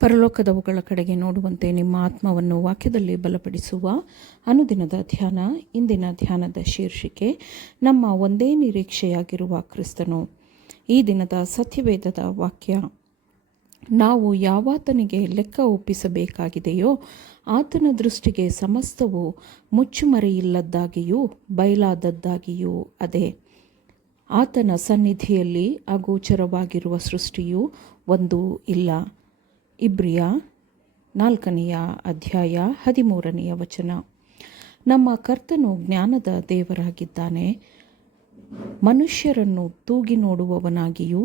ಪರಲೋಕದವುಗಳ ಕಡೆಗೆ ನೋಡುವಂತೆ ನಿಮ್ಮ ಆತ್ಮವನ್ನು ವಾಕ್ಯದಲ್ಲಿ ಬಲಪಡಿಸುವ ಅನುದಿನದ ಧ್ಯಾನ. ಇಂದಿನ ಧ್ಯಾನದ ಶೀರ್ಷಿಕೆ ನಮ್ಮ ಒಂದೇ ನಿರೀಕ್ಷೆಯಾಗಿರುವ ಕ್ರಿಸ್ತನು. ಈ ದಿನದ ಸತ್ಯವೇದದ ವಾಕ್ಯ: ನಾವು ಯಾವಾತನಿಗೆ ಲೆಕ್ಕ ಒಪ್ಪಿಸಬೇಕಾಗಿದೆಯೋ ಆತನ ದೃಷ್ಟಿಗೆ ಸಮಸ್ತವು ಮುಚ್ಚುಮರೆಯಿಲ್ಲದ್ದಾಗಿಯೂ ಬಯಲಾದದ್ದಾಗಿಯೂ ಅದೇ. ಆತನ ಸನ್ನಿಧಿಯಲ್ಲಿ ಅಗೋಚರವಾಗಿರುವ ಸೃಷ್ಟಿಯು ಒಂದೂ ಇಲ್ಲ. ಇಬ್ರಿಯ 4ನೇ ಅಧ್ಯಾಯ 13ನೇ ವಚನ. ನಮ್ಮ ಕರ್ತನು ಜ್ಞಾನದ ದೇವರಾಗಿದ್ದಾನೆ. ಮನುಷ್ಯರನ್ನು ತೂಗಿ ನೋಡುವವನಾಗಿಯೂ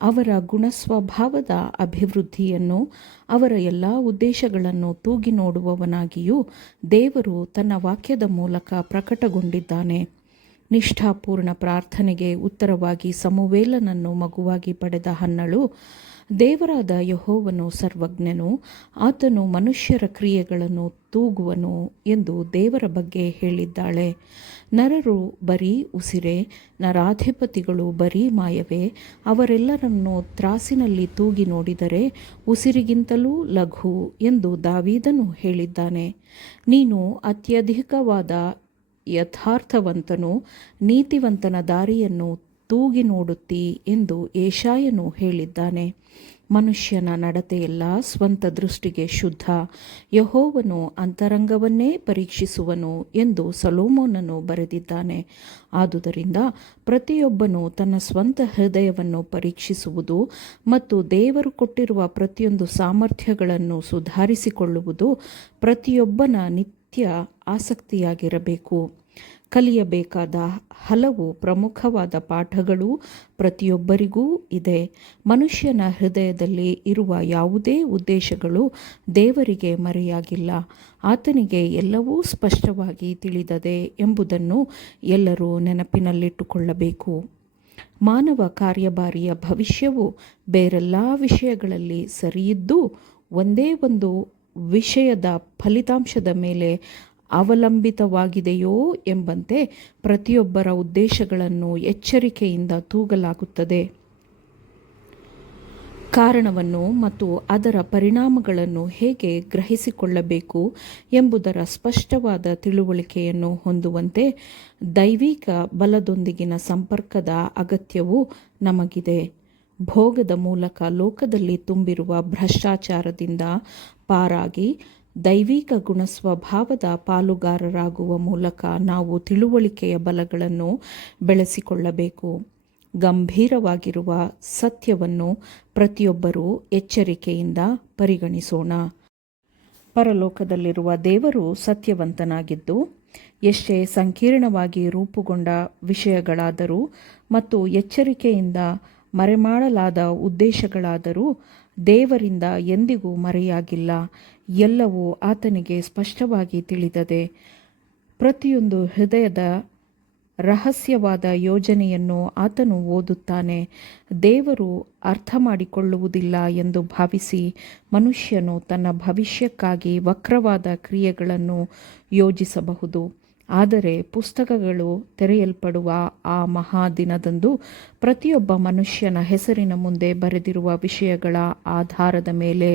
ಅವರ ಗುಣಸ್ವಭಾವದ ಅಭಿವೃದ್ಧಿಯನ್ನು, ಅವರ ಎಲ್ಲ ಉದ್ದೇಶಗಳನ್ನು ತೂಗಿ ನೋಡುವವನಾಗಿಯೂ ದೇವರು ತನ್ನ ವಾಕ್ಯದ ಮೂಲಕ ಪ್ರಕಟಗೊಂಡಿದ್ದಾನೆ. ನಿಷ್ಠಾಪೂರ್ಣ ಪ್ರಾರ್ಥನೆಗೆ ಉತ್ತರವಾಗಿ ಸಮುವೇಲನನ್ನು ಮಗುವಾಗಿ ಪಡೆದ ಹನ್ನಳು, ದೇವರಾದ ಯೆಹೋವನು ಸರ್ವಜ್ಞನು, ಆತನು ಮನುಷ್ಯರ ಕ್ರಿಯೆಗಳನ್ನು ತೂಗುವನು ಎಂದು ದೇವರ ಬಗ್ಗೆ ಹೇಳಿದ್ದಾಳೆ. ನರರು ಬರೀ ಉಸಿರೇ, ನರಾಧಿಪತಿಗಳು ಬರೀ ಮಾಯವೇ. ಅವರೆಲ್ಲರನ್ನು ತ್ರಾಸಿನಲ್ಲಿ ತೂಗಿ ನೋಡಿದರೆ ಉಸಿರಿಗಿಂತಲೂ ಲಘು ಎಂದು ದಾವೀದನು ಹೇಳಿದ್ದಾನೆ. ನೀನು ಅತ್ಯಧಿಕವಾದ ಯಥಾರ್ಥವಂತನು, ನೀತಿವಂತನ ದಾರಿಯನ್ನು ತೂಗಿ ನೋಡುತ್ತೀ ಎಂದು ಯೆಶಾಯನು ಹೇಳಿದ್ದಾನೆ. ಮನುಷ್ಯನ ನಡತೆಯೆಲ್ಲ ಸ್ವಂತ ದೃಷ್ಟಿಗೆ ಶುದ್ಧ, ಯೆಹೋವನು ಅಂತರಂಗವನ್ನೇ ಪರೀಕ್ಷಿಸುವನು ಎಂದು ಸೊಲೊಮೋನನು ಬರೆದಿದ್ದಾನೆ. ಆದುದರಿಂದ ಪ್ರತಿಯೊಬ್ಬನು ತನ್ನ ಸ್ವಂತ ಹೃದಯವನ್ನು ಪರೀಕ್ಷಿಸುವುದು ಮತ್ತು ದೇವರು ಕೊಟ್ಟಿರುವ ಪ್ರತಿಯೊಂದು ಸಾಮರ್ಥ್ಯಗಳನ್ನು ಸುಧಾರಿಸಿಕೊಳ್ಳುವುದು ಪ್ರತಿಯೊಬ್ಬನ ನಿತ್ಯ ಆಸಕ್ತಿಯಾಗಿರಬೇಕು. ಕಲಿಯಬೇಕಾದ ಹಲವು ಪ್ರಮುಖವಾದ ಪಾಠಗಳು ಪ್ರತಿಯೊಬ್ಬರಿಗೂ ಇದೆ. ಮನುಷ್ಯನ ಹೃದಯದಲ್ಲಿ ಇರುವ ಯಾವುದೇ ಉದ್ದೇಶಗಳು ದೇವರಿಗೆ ಮರೆಯಾಗಿಲ್ಲ. ಆತನಿಗೆ ಎಲ್ಲವೂ ಸ್ಪಷ್ಟವಾಗಿ ತಿಳಿದದೆ ಎಂಬುದನ್ನು ಎಲ್ಲರೂ ನೆನಪಿನಲ್ಲಿಟ್ಟುಕೊಳ್ಳಬೇಕು. ಮಾನವ ಕಾರ್ಯಭಾರಿಯ ಭವಿಷ್ಯವು ಬೇರೆಲ್ಲ ವಿಷಯಗಳಲ್ಲಿ ಸರಿಯಿದ್ದು ಒಂದೇ ಒಂದು ವಿಷಯದ ಫಲಿತಾಂಶದ ಮೇಲೆ ಅವಲಂಬಿತವಾಗಿದೆಯೋ ಎಂಬಂತೆ ಪ್ರತಿಯೊಬ್ಬರ ಉದ್ದೇಶಗಳನ್ನು ಎಚ್ಚರಿಕೆಯಿಂದ ತೂಗಲಾಗುತ್ತದೆ. ಕಾರಣವನ್ನು ಮತ್ತು ಅದರ ಪರಿಣಾಮಗಳನ್ನು ಹೇಗೆ ಗ್ರಹಿಸಿಕೊಳ್ಳಬೇಕು ಎಂಬುದರ ಸ್ಪಷ್ಟವಾದ ತಿಳುವಳಿಕೆಯನ್ನು ಹೊಂದುವಂತೆ ದೈವಿಕ ಬಲದೊಂದಿಗಿನ ಸಂಪರ್ಕದ ಅಗತ್ಯವು ನಮಗಿದೆ. ಭೋಗದ ಮೂಲಕ ಲೋಕದಲ್ಲಿ ತುಂಬಿರುವ ಭ್ರಷ್ಟಾಚಾರದಿಂದ ಪಾರಾಗಿ ದೈವಿಕ ಗುಣಸ್ವಭಾವದ ಪಾಲುಗಾರರಾಗುವ ಮೂಲಕ ನಾವು ತಿಳುವಳಿಕೆಯ ಬಲಗಳನ್ನು ಬೆಳೆಸಿಕೊಳ್ಳಬೇಕು. ಗಂಭೀರವಾಗಿರುವ ಸತ್ಯವನ್ನು ಪ್ರತಿಯೊಬ್ಬರೂ ಎಚ್ಚರಿಕೆಯಿಂದ ಪರಿಗಣಿಸೋಣ. ಪರಲೋಕದಲ್ಲಿರುವ ದೇವರು ಸತ್ಯವಂತನಾಗಿದ್ದು, ಎಷ್ಟೇ ಸಂಕೀರ್ಣವಾಗಿ ರೂಪುಗೊಂಡ ವಿಷಯಗಳಾದರೂ ಮತ್ತು ಎಚ್ಚರಿಕೆಯಿಂದ ಮರೆಮಾಡಲಾದ ಉದ್ದೇಶಗಳಾದರೂ ದೇವರಿಂದ ಎಂದಿಗೂ ಮರೆಯಾಗಿಲ್ಲ. ಎಲ್ಲವೂ ಆತನಿಗೆ ಸ್ಪಷ್ಟವಾಗಿ ತಿಳಿದದೆ. ಪ್ರತಿಯೊಂದು ಹೃದಯದ ರಹಸ್ಯವಾದ ಯೋಜನೆಯನ್ನು ಆತನು ಓದುತ್ತಾನೆ. ದೇವರು ಅರ್ಥ ಮಾಡಿಕೊಳ್ಳುವುದಿಲ್ಲ ಎಂದು ಭಾವಿಸಿ ಮನುಷ್ಯನು ತನ್ನ ಭವಿಷ್ಯಕ್ಕಾಗಿ ವಕ್ರವಾದ ಕ್ರಿಯೆಗಳನ್ನು ಯೋಜಿಸಬಹುದು. ಆದರೆ ಪುಸ್ತಕಗಳು ತೆರೆಯಲ್ಪಡುವ ಆ ಮಹಾದಿನದಂದು ಪ್ರತಿಯೊಬ್ಬ ಮನುಷ್ಯನ ಹೆಸರಿನ ಮುಂದೆ ಬರೆದಿರುವ ವಿಷಯಗಳ ಆಧಾರದ ಮೇಲೆ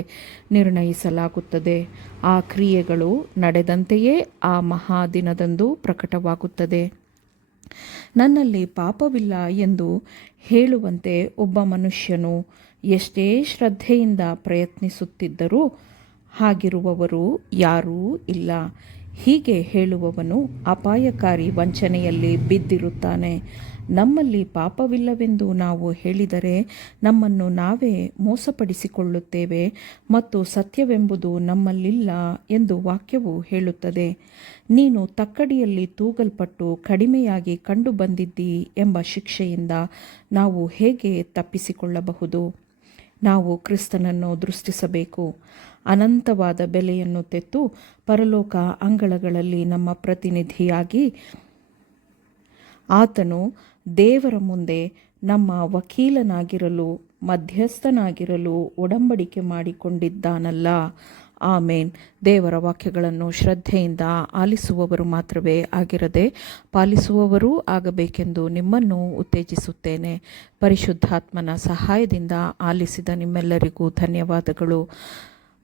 ನಿರ್ಣಯಿಸಲಾಗುತ್ತದೆ. ಆ ಕ್ರಿಯೆಗಳು ನಡೆದಂತೆಯೇ ಆ ಮಹಾದಿನದಂದು ಪ್ರಕಟವಾಗುತ್ತದೆ. ನನ್ನಲ್ಲಿ ಪಾಪವಿಲ್ಲ ಎಂದು ಹೇಳುವಂತೆ ಒಬ್ಬ ಮನುಷ್ಯನು ಎಷ್ಟೇ ಶ್ರದ್ಧೆಯಿಂದ ಪ್ರಯತ್ನಿಸುತ್ತಿದ್ದರೂ ಹಾಗಿರುವವರು ಯಾರೂ ಇಲ್ಲ. ಹೀಗೆ ಹೇಳುವವನು ಅಪಾಯಕಾರಿ ವಂಚನೆಯಲ್ಲಿ ಬಿದ್ದಿರುತ್ತಾನೆ. ನಮ್ಮಲ್ಲಿ ಪಾಪವಿಲ್ಲವೆಂದು ನಾವು ಹೇಳಿದರೆ ನಮ್ಮನ್ನು ನಾವೇ ಮೋಸಪಡಿಸಿಕೊಳ್ಳುತ್ತೇವೆ ಮತ್ತು ಸತ್ಯವೆಂಬುದು ನಮ್ಮಲ್ಲಿಲ್ಲ ಎಂದು ವಾಕ್ಯವು ಹೇಳುತ್ತದೆ. ನೀನು ತಕ್ಕಡಿಯಲ್ಲಿ ತೂಗಲ್ಪಟ್ಟು ಕಡಿಮೆಯಾಗಿ ಕಂಡುಬಂದಿದ್ದಿ ಎಂಬ ಶಿಕ್ಷೆಯಿಂದ ನಾವು ಹೇಗೆ ತಪ್ಪಿಸಿಕೊಳ್ಳಬಹುದು? ನಾವು ಕ್ರಿಸ್ತನನ್ನು ದೃಷ್ಟಿಸಬೇಕು. ಅನಂತವಾದ ಬೆಲೆಯನ್ನು ತೆತ್ತು ಪರಲೋಕ ಅಂಗಳಗಳಲ್ಲಿ ನಮ್ಮ ಪ್ರತಿನಿಧಿಯಾಗಿ ಆತನು ದೇವರ ಮುಂದೆ ನಮ್ಮ ವಕೀಲನಾಗಿರಲು ಮಧ್ಯಸ್ಥನಾಗಿರಲು ಒಡಂಬಡಿಕೆ ಮಾಡಿಕೊಂಡಿದ್ದಾನಲ್ಲ. ಆಮೇನ್. ದೇವರ ವಾಕ್ಯಗಳನ್ನು ಶ್ರದ್ಧೆಯಿಂದ ಆಲಿಸುವವರು ಮಾತ್ರವೇ ಆಗಿರದೆ ಪಾಲಿಸುವವರೂ ಆಗಬೇಕೆಂದು ನಿಮ್ಮನ್ನು ಉತ್ತೇಜಿಸುತ್ತೇನೆ. ಪರಿಶುದ್ಧಾತ್ಮನ ಸಹಾಯದಿಂದ ಆಲಿಸಿದ ನಿಮ್ಮೆಲ್ಲರಿಗೂ ಧನ್ಯವಾದಗಳು.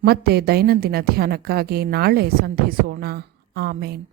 ಮತ್ತೆ ದೈನಂದಿನ ಧ್ಯಾನಕ್ಕಾಗಿ ನಾಳೆ ಸಂಧಿಸೋಣ. ಆಮೇನ್.